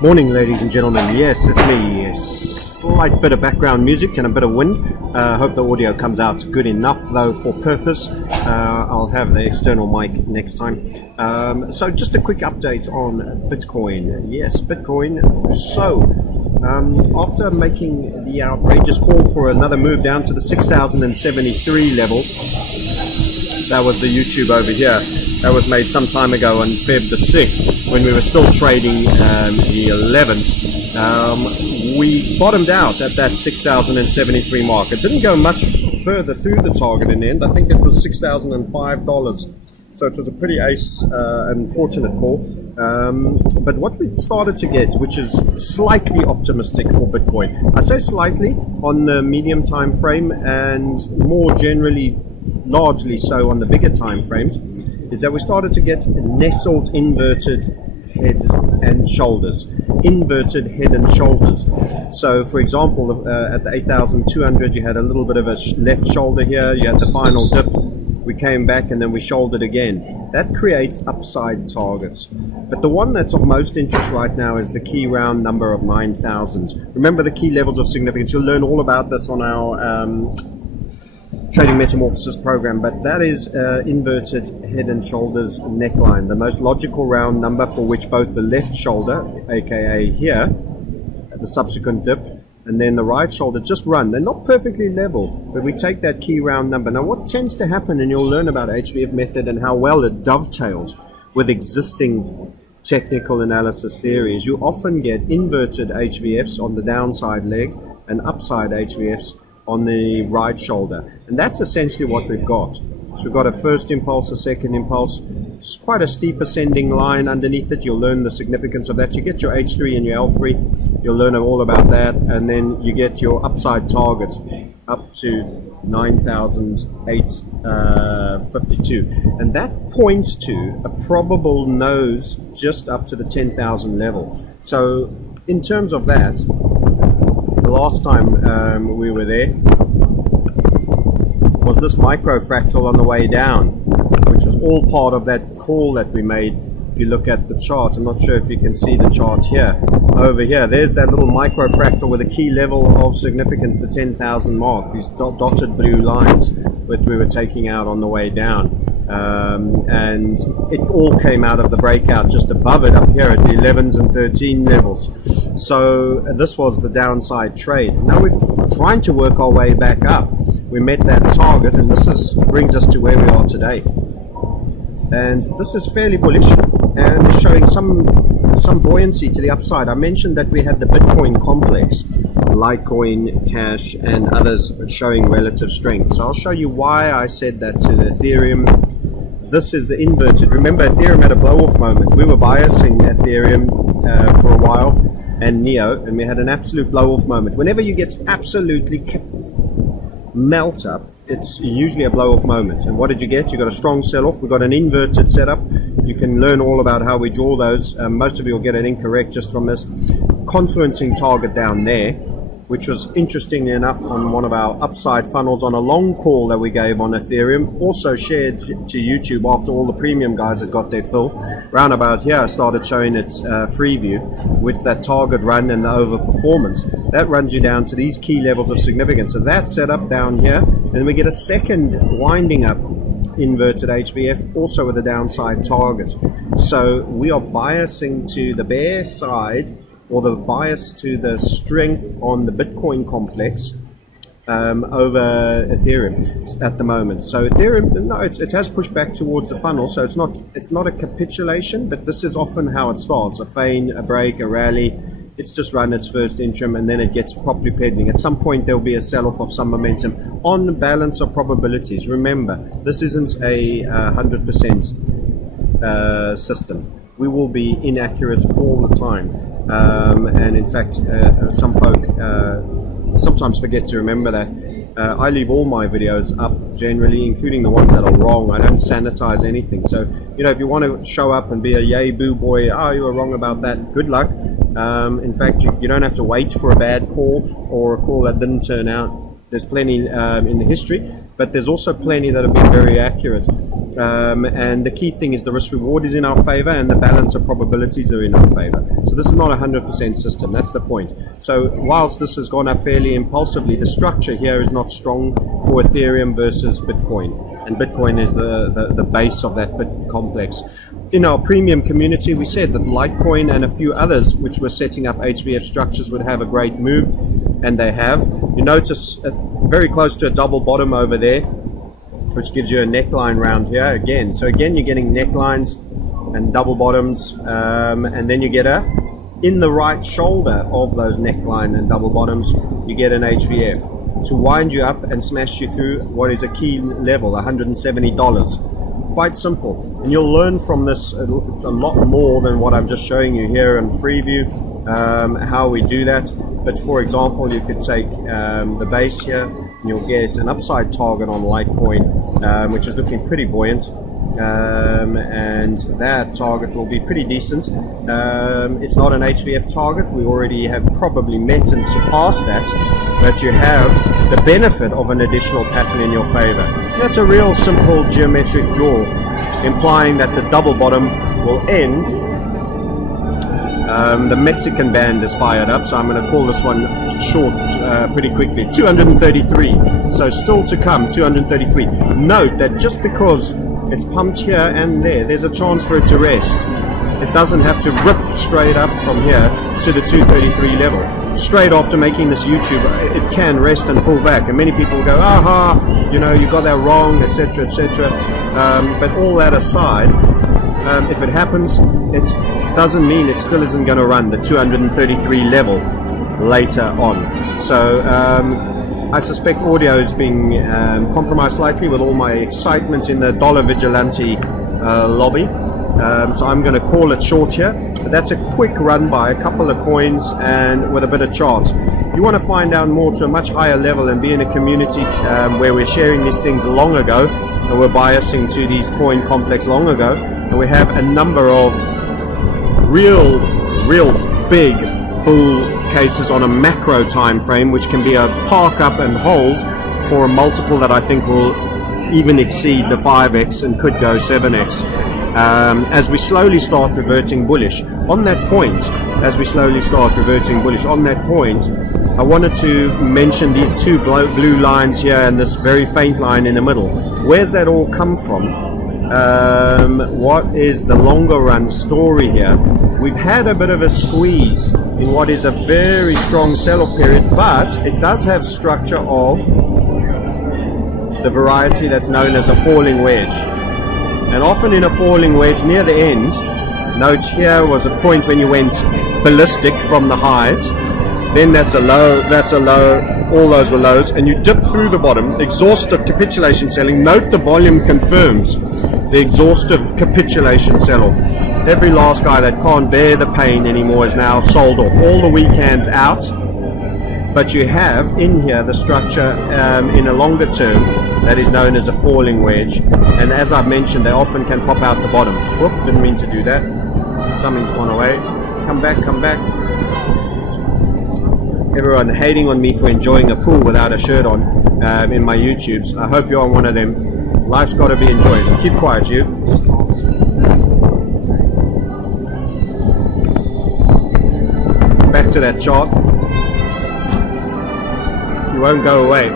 Morning, ladies and gentlemen. Yes, it's me. A slight bit of background music and a bit of wind. Hope the audio comes out good enough, though, for purpose. I'll have the external mic next time. So just a quick update on Bitcoin. Yes, Bitcoin. So after making the outrageous call for another move down to the 6,073 level, that was the YouTube over here. That was made some time ago on Feb the 6th when we were still trading the 11s. We bottomed out at that 6,073 mark. It didn't go much further through the target in the end. I think it was $6,005. So it was a pretty and fortunate call. But what we started to get, which is slightly optimistic for Bitcoin, I say slightly on the medium time frame and more generally, largely so on the bigger time frames, is that we started to get nestled inverted head and shoulders. Inverted head and shoulders. So for example, at the 8,200 you had a little bit of a left shoulder here, you had the final dip, we came back and then we shouldered again. That creates upside targets. But the one that's of most interest right now is the key round number of 9,000. Remember the key levels of significance. You'll learn all about this on our Trading Metamorphosis program, but that is inverted head and shoulders neckline, the most logical round number for which both the left shoulder, aka here, the subsequent dip, and then the right shoulder just run. They're not perfectly level, but we take that key round number. Now what tends to happen, and you'll learn about HVF method and how well it dovetails with existing technical analysis theory, is you often get inverted HVFs on the downside leg and upside HVFs on the right shoulder, and that's essentially what we've got. So we've got a first impulse, a second impulse. It's quite a steep ascending line underneath it. You'll learn the significance of that. You get your H3 and your L3, you'll learn all about that, and then you get your upside target up to 9,852, and that points to a probable nose just up to the 10,000 level. So in terms of that, the last time we were there was this microfractal on the way down, which was all part of that call that we made. If you look at the chart, I'm not sure if you can see the chart here. Over here, there's that little microfractal with a key level of significance, the 10,000 mark, these dotted blue lines that we were taking out on the way down. And it all came out of the breakout just above it up here at the 11s and 13 levels. So this was the downside trade. Now we're trying to work our way back up. We met that target, and this brings us to where we are today. And this is fairly bullish and is showing some buoyancy to the upside. I mentioned that we had the Bitcoin complex, Litecoin, Cash, and others showing relative strength. So I'll show you why I said that to the Ethereum. This is the inverted. Remember, Ethereum had a blow-off moment. We were biasing Ethereum for a while, and Neo, and we had an absolute blow-off moment. Whenever you get absolutely melt up, it's usually a blow-off moment. And what did you get? You got a strong sell-off. We got an inverted setup. You can learn all about how we draw those. Most of you will get it incorrect just from this confluencing target down there, which was interestingly enough on one of our upside funnels on a long call that we gave on Ethereum, also shared to YouTube after all the premium guys had got their fill. Round about here I started showing it free view with that target run and the overperformance. That runs you down to these key levels of significance. So that setup down here, and we get a second winding up inverted HVF also with a downside target. So we are biasing to the bear side, or the bias to the strength on the Bitcoin complex over Ethereum at the moment. So Ethereum, no, it has pushed back towards the funnel, so it's not a capitulation, but this is often how it starts: a feign, a break, a rally. It's just run its first interim, and then it gets properly pedaling. At some point there'll be a sell-off of some momentum on the balance of probabilities. Remember, this isn't a 100% system. We will be inaccurate all the time, and in fact some folk sometimes forget to remember that. I leave all my videos up generally, including the ones that are wrong. I don't sanitize anything. So, you know, if you want to show up and be a yay boo boy, oh, you were wrong about that, good luck. In fact, you don't have to wait for a bad call or a call that didn't turn out. There's plenty in the history, but there's also plenty that have been very accurate. And the key thing is the risk reward is in our favor and the balance of probabilities are in our favor. So this is not a 100% system. That's the point. So whilst this has gone up fairly impulsively, the structure here is not strong for Ethereum versus Bitcoin. And Bitcoin is the base of that bit complex. In our premium community, we said that Litecoin and a few others which were setting up HVF structures would have a great move, and they have. You notice very close to a double bottom over there, which gives you a neckline round here again. So again, you're getting necklines and double bottoms, and then you get in the right shoulder of those neckline and double bottoms, you get an HVF to wind you up and smash you through what is a key level, $170. Quite simple, and you'll learn from this a lot more than what I'm just showing you here in Freeview, how we do that. But for example, you could take the base here and you'll get an upside target on Litecoin, which is looking pretty buoyant, and that target will be pretty decent. It's not an HVF target, we already have probably met and surpassed that, but you have the benefit of an additional pattern in your favor. That's a real simple geometric draw, implying that the double bottom will end. The Mexican band is fired up, so I'm going to call this one short pretty quickly. 233, so still to come, 233. Note that just because it's pumped here and there's a chance for it to rest. It doesn't have to rip straight up from here to the 233 level. Straight after making this YouTube, it can rest and pull back, and many people go, aha, you know, you got that wrong, etc., etc. But all that aside, if it happens, it doesn't mean it still isn't going to run the 233 level later on. So I suspect audio is being compromised slightly with all my excitement in the dollar vigilante lobby. So I'm going to call it short here. But that's a quick run by a couple of coins and with a bit of charts. You want to find out more to a much higher level and be in a community where we're sharing these things long ago, and we're biasing to these coin complex long ago, and we have a number of real big bull cases on a macro time frame, which can be a park up and hold for a multiple that I think will even exceed the 5x and could go 7x. As we slowly start reverting bullish. On that point, I wanted to mention these two blue lines here and this very faint line in the middle. Where's that all come from? What is the longer run story here? We've had a bit of a squeeze in what is a very strong sell-off period, but it does have structure of the variety that's known as a falling wedge. And often in a falling wedge near the end, note here was a point when you went ballistic from the highs, then that's a low, all those were lows, and you dip through the bottom, exhaustive capitulation selling. Note the volume confirms the exhaustive capitulation sell-off. Every last guy that can't bear the pain anymore is now sold off. All the weak hands out, but you have in here the structure in a longer term that is known as a falling wedge, and as I've mentioned, they often can pop out the bottom. Whoop, didn't mean to do that. Something's gone away. Come back, come back. Everyone hating on me for enjoying a pool without a shirt on in my YouTubes. I hope you're on one of them. Life's got to be enjoyed. Keep quiet, you. Back to that chart. You won't go away.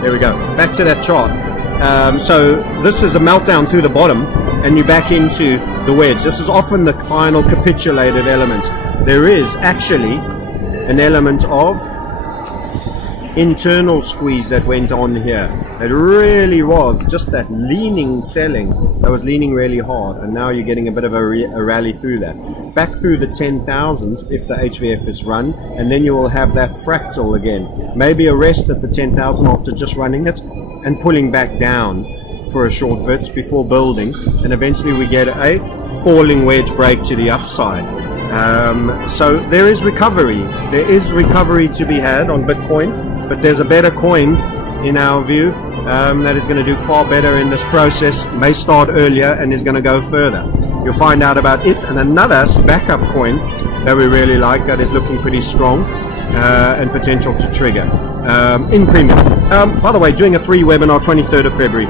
There we go. Back to that chart. So this is a meltdown through the bottom, and you're back into the wedge. This is often the final capitulated element. There is actually an element of internal squeeze that went on here. It really was just that leaning selling that was leaning really hard, and now you're getting a bit of a rally through that. Back through the 10,000 if the HVF is run, and then you will have that fractal again. Maybe a rest at the 10,000 after just running it and pulling back down for a short bit before building, and eventually we get a falling wedge break to the upside. So there is recovery. There is recovery to be had on Bitcoin, but there's a better coin in our view that is going to do far better in this process, may start earlier and is going to go further. You'll find out about it and another backup coin that we really like that is looking pretty strong. and potential to trigger in premium. By the way, doing a free webinar 23rd of February.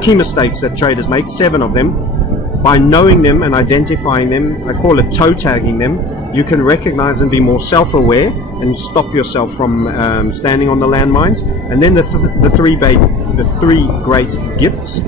Key mistakes that traders make, 7 of them. By knowing them and identifying them, I call it toe tagging them, you can recognize and be more self-aware and stop yourself from standing on the landmines. And then the three great gifts.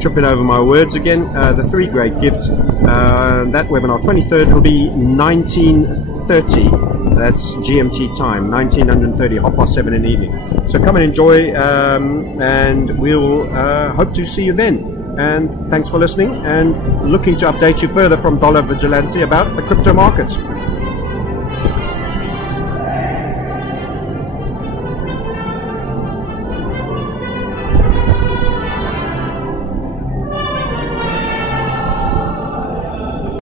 Tripping over my words again. The 3 great gifts. That webinar 23rd will be 1930. That's GMT time, 1930, 7:30 in the evening. So come and enjoy, and we'll hope to see you then. And thanks for listening, and looking to update you further from Dollar Vigilante about the crypto markets.